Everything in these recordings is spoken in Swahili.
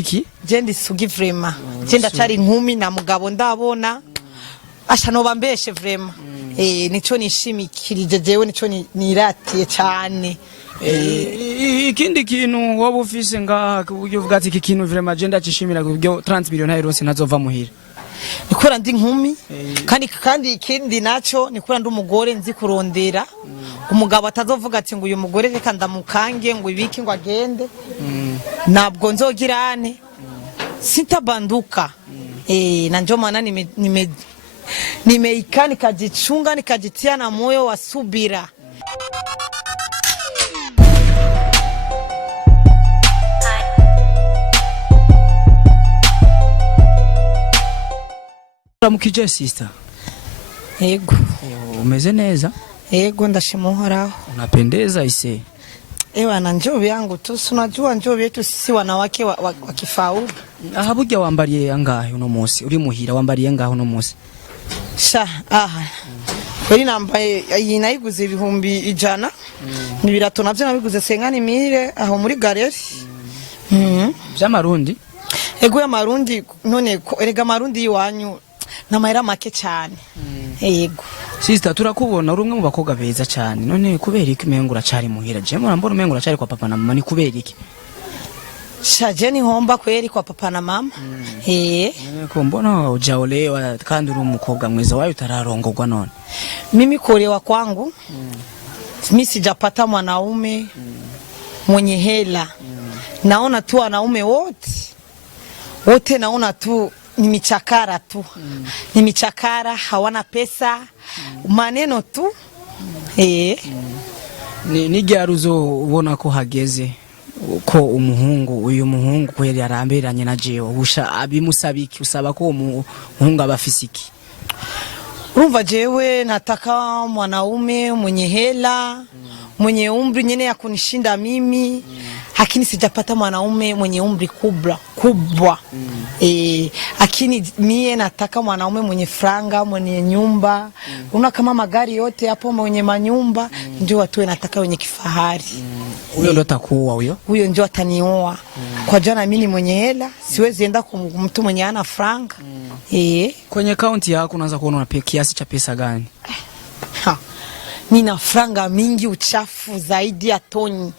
Iki? Jendi sugi vrema. Jenda chari nkumi na mugabo ndabona. Asha no bambeshe vrema. Nico nishimikirije jewe nico niratiye cyane. Ikindi kintu waba ufise nga kuburyo uvuga ati iki kintu vrema jenda cishimira kuburyo 30 million euros nazova muhira. Nikora ndi nkumi kandi ikindi naco nikora ndi umugore nzi kurondera. Umugabo atazovuga ati ngo uyu mugore reka ndamukange ngo ibiki ngo agende. Nabwo nzogirane sitabanduka na ndio maana nimeikani nikajichunga nikajitia na moyo wa subira. Ramukije sister. Yego. Umeze neza? Yego ndashimuhoraho. Unapendeza ise. Ewa na njobi yangu tu unajua njobi yetu sisi wanawake wa kifaulu. Burya wambariye angahe uno munsi uri muhira wambariye angahe uno munsi? Kweli nambaye iyi nayiguze ibihumbi 100. Ni birato navyo nabiguze sengani mire aho muri galeri. By'amarundi? Ego ya marundi none erega marundi yiwanyu namahera make cyane. Yego. Sister turakubona uri umwe mu bakobwa beza cyane. None kubera iki mengura cyari muhira? Je murambona mengura cyari kwa papa na mama ni kubera iki? Shaje ni homba kweli kwa papa na mama. Ko mbona ujaolewa kandi uri umukobwa mwiza wayo utararongorwa none. Mimi kuolewa kwangu mimi sijapata mwanaume mwenye hela. Naona tu wanaume wote naona tu ni michakara tu. Ni michakara, hawana pesa, maneno tu. Ni gyaruzo ubona ko hageze ko uyu muhungu kweli aramberanye na jewe usha abimusabiki usaba ko umuhungu abafisiki. Urumva jewe nataka mwanaume mwenye hela, mwenye umri nyene ya kunishinda mimi. Lakini sijapata mwanaume mwenye umri kubwa. Lakini mie nataka mwanaume mwenye franga, mwenye nyumba. Una kama magari yote hapo mwenye manyumba, ndio watu nataka wenye kifahari. Huyo ndo atakuwa huyo? Huyo ndio atanioa. Kwa jana mimi mwenye hela, siwezi enda kwa mtu mwenye ana franga. Kwenye account yako unaanza kuona una kiasi cha pesa gani? Nina franga mingi uchafu zaidi ya toni.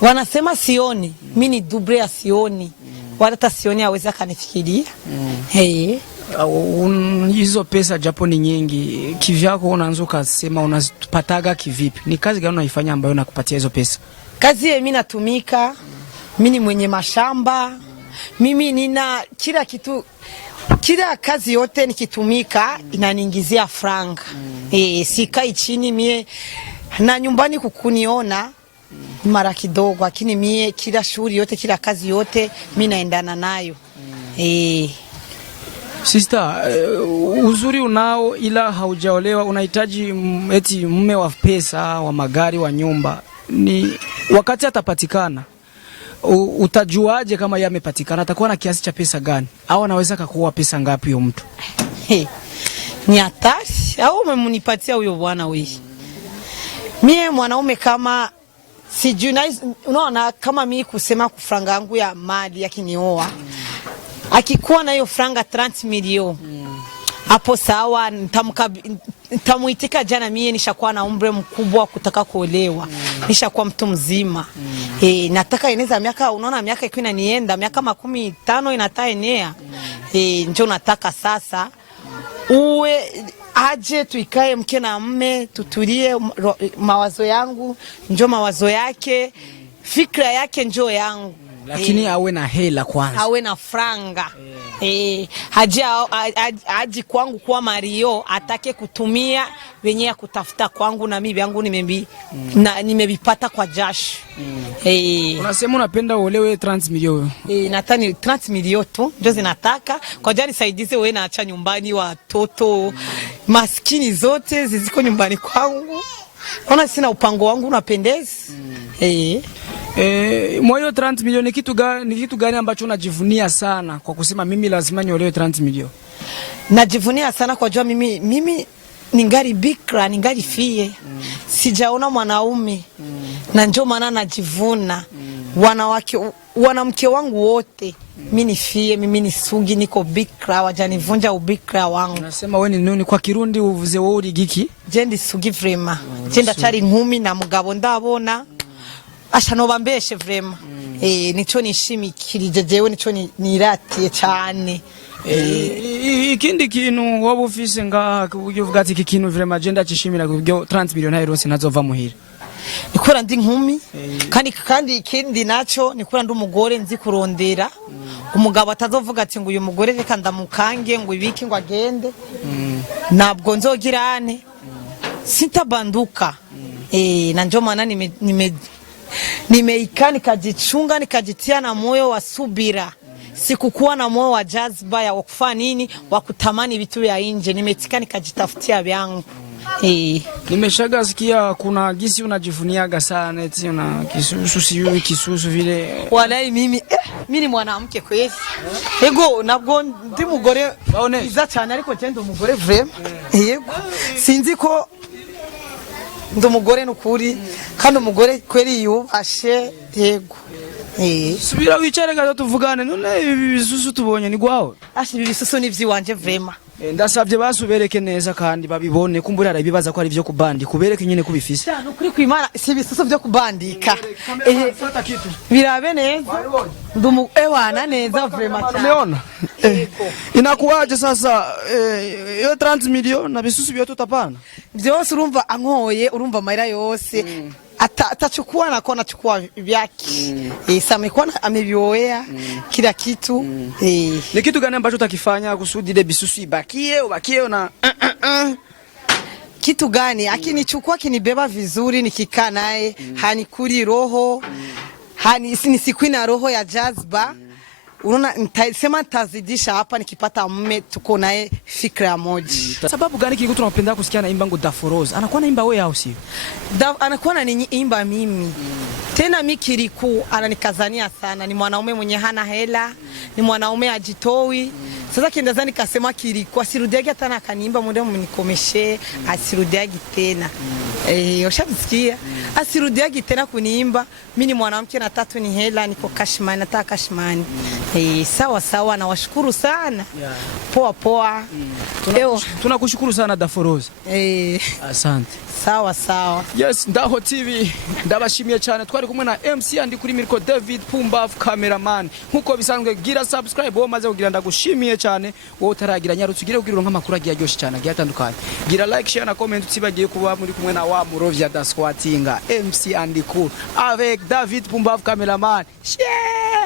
Wanasema sioni, mimi ni double ya sioni. Wala sioni hawezi kanifikiria. Hizo pesa japo ni nyingi, kivyako unaanza kusema unazipataga kivipi? Ni kazi gani unaifanya ambayo nakupatia hizo pesa? Kazi mimi natumika, mimi ni mwenye mashamba, mimi nina kila kitu. Kila kazi yote nikitumika inaniingizia franga. Sikai chini mie na nyumbani kukuniona mara kidogo, lakini mie kila shughuli yote kila kazi yote mimi naendana nayo. Sister, uzuri unao ila haujaolewa, unahitaji eti mume wa pesa, wa magari, wa nyumba. Ni wakati atapatikana utajuaje kama yeye amepatikana? Atakuwa na kiasi cha pesa gani? Au anaweza kukuwa pesa ngapi huyo mtu? Ni hatari. Au umemnipatia huyo bwana wewe? Mie mwanaume kama sijui unaona kama mimi kusema kufranga yangu ya mali yakinioa. Akikuwa na hiyo franga 30 milioni. Hapo sawa nitamuitika jana mie nishakuwa na umri mkubwa kutaka kuolewa. Nishakuwa mtu mzima. Nataka inaweza miaka unaona miaka iko inanienda miaka 15 inataenea. Njoo nataka sasa uwe aje tuikae mke na mme tutulie mawazo yangu njoo mawazo yake fikra yake njoo yangu. Lakini awe na hela kwanza. Awe na franga. Haji kwangu kwa Mario atake kutumia wenye kutafuta kwangu na mimi yangu nimevipata kwa jasho. Unasema unapenda uolewe 30 milioni. Nataka 30 milioni tu ndio zinataka kwa jani saidize wewe naacha nyumbani watoto maskini zote ziziko nyumbani kwangu. Ona sina upango wangu unapendeza. Moyo 30 milioni ni kitu gani ambacho unajivunia sana kwa kusema mimi lazima niolewe 30 milioni? Najivunia sana kwa jua mimi ningali bikra, ningali fie. Sijaona mwanaume. Na ndio maana najivuna. Wanawake wanamke wangu wote mimi ni fie, mimi ni sugi, niko bikra, wajanivunja ubikra wangu. Unasema wewe ni nuni kwa Kirundi uvuze wowe uri giki? Je ndi sugi vrema. Je ndacari inkumi na mugabo ndabona. Asha noba mbeshe vrema. Nico nishimikirije jewe nico niratiye cyane. Ikindi kintu waba ufise ngaha kuburyo uvuga ati iki kintu vrema je ndacishimira kuburyo 30 million euro nazova muhira. Nikora ndi nkumi kandi ikindi naco nikora ndi umugore nzi kurondera umugabo atazovuga ati ngo uyu mugore reka ndamukange ngo ibiki ngo agende nabwo nzogirane sintabanduka na ndio maana nimeikani nikajichunga nikajitia na moyo wa subira sikukuwa na moyo wa jazba ya kufanya nini wa kutamani vitu vya nje nimetika nikajitafutia vyangu. Nimeshaga sikia kuna gisi unajivuniaga sana eti una kisusu vile. Walai mimi ni mwanamke kweli. Ego nabwo ndi mugore iza cyane ariko cyende umugore vrem. Yego sinzi ko ndi umugore nukuri kandi umugore kweli yubashe yego. Subira wicare gato tuvugane none ibi bisusu tubonye ni gwawe. Ashi ibi bisusu ni vyiwanje vrema. Ndasabye basubereke neza kandi babibone kumbura arabibaza ko ari byo kubandi kubereke nyine kubifise. Cyane ukuri kwimana si bisusu byo kubandika. Fata kitu. Birabe neza. Ndumu ewana neza vrema cyane. Umeona? Inakuwaje sasa yo 30 million na bisusu byo tutapana? Byose urumva ankoye urumva mahera yose. Atachukua na kona chukua vyake. Samekuwa amevioea kila kitu. Ni kitu gani ambacho utakifanya kusudi ile bisusu ibakie na kitu gani? Akinichukua kinibeba vizuri nikikaa naye, hanikuri roho, nisikui na roho ya jazba. Unaona nitasema tazidisha hapa nikipata mume tuko naye fikra moja. Sababu gani kiko tunapenda kusikia na imba ngo Daforoza? Anakuwa na imba wewe au sio? Anakuwa na imba mimi. Tena mimi Kiriku ananikazania sana. Ni mwanaume mwenye hana hela, ni mwanaume ajitoi. Sasa kiendazani kasema Kiriku asirudiage tena akaniimba muda mnikomeshe, asirudiage tena. Ushamsikia? Asirudiage tena kuniimba. Mimi ni mwanamke na tatu ni hela, niko Kashmani, nataka Kashmani. Sawa na washukuru sana. Poa. Tunakushukuru sana Daforoza. Asante. Sawa. Yes, Ndaho TV ndabashimiye cyane twari kumwe na MC andi kuri Mirko David Pumbavu cameraman. Nkuko bisanzwe gira subscribe wo maze kugira ndagushimiye cyane wo utaragira nyarutse ugire kugira nk'amakuru agiye aryoshye cyane agiye atandukanye. Gira like share na comment utibagiye kuba muri kumwe na wa Murovya da Squatinga MC andi cool avec David Pumbavu cameraman. Yeah!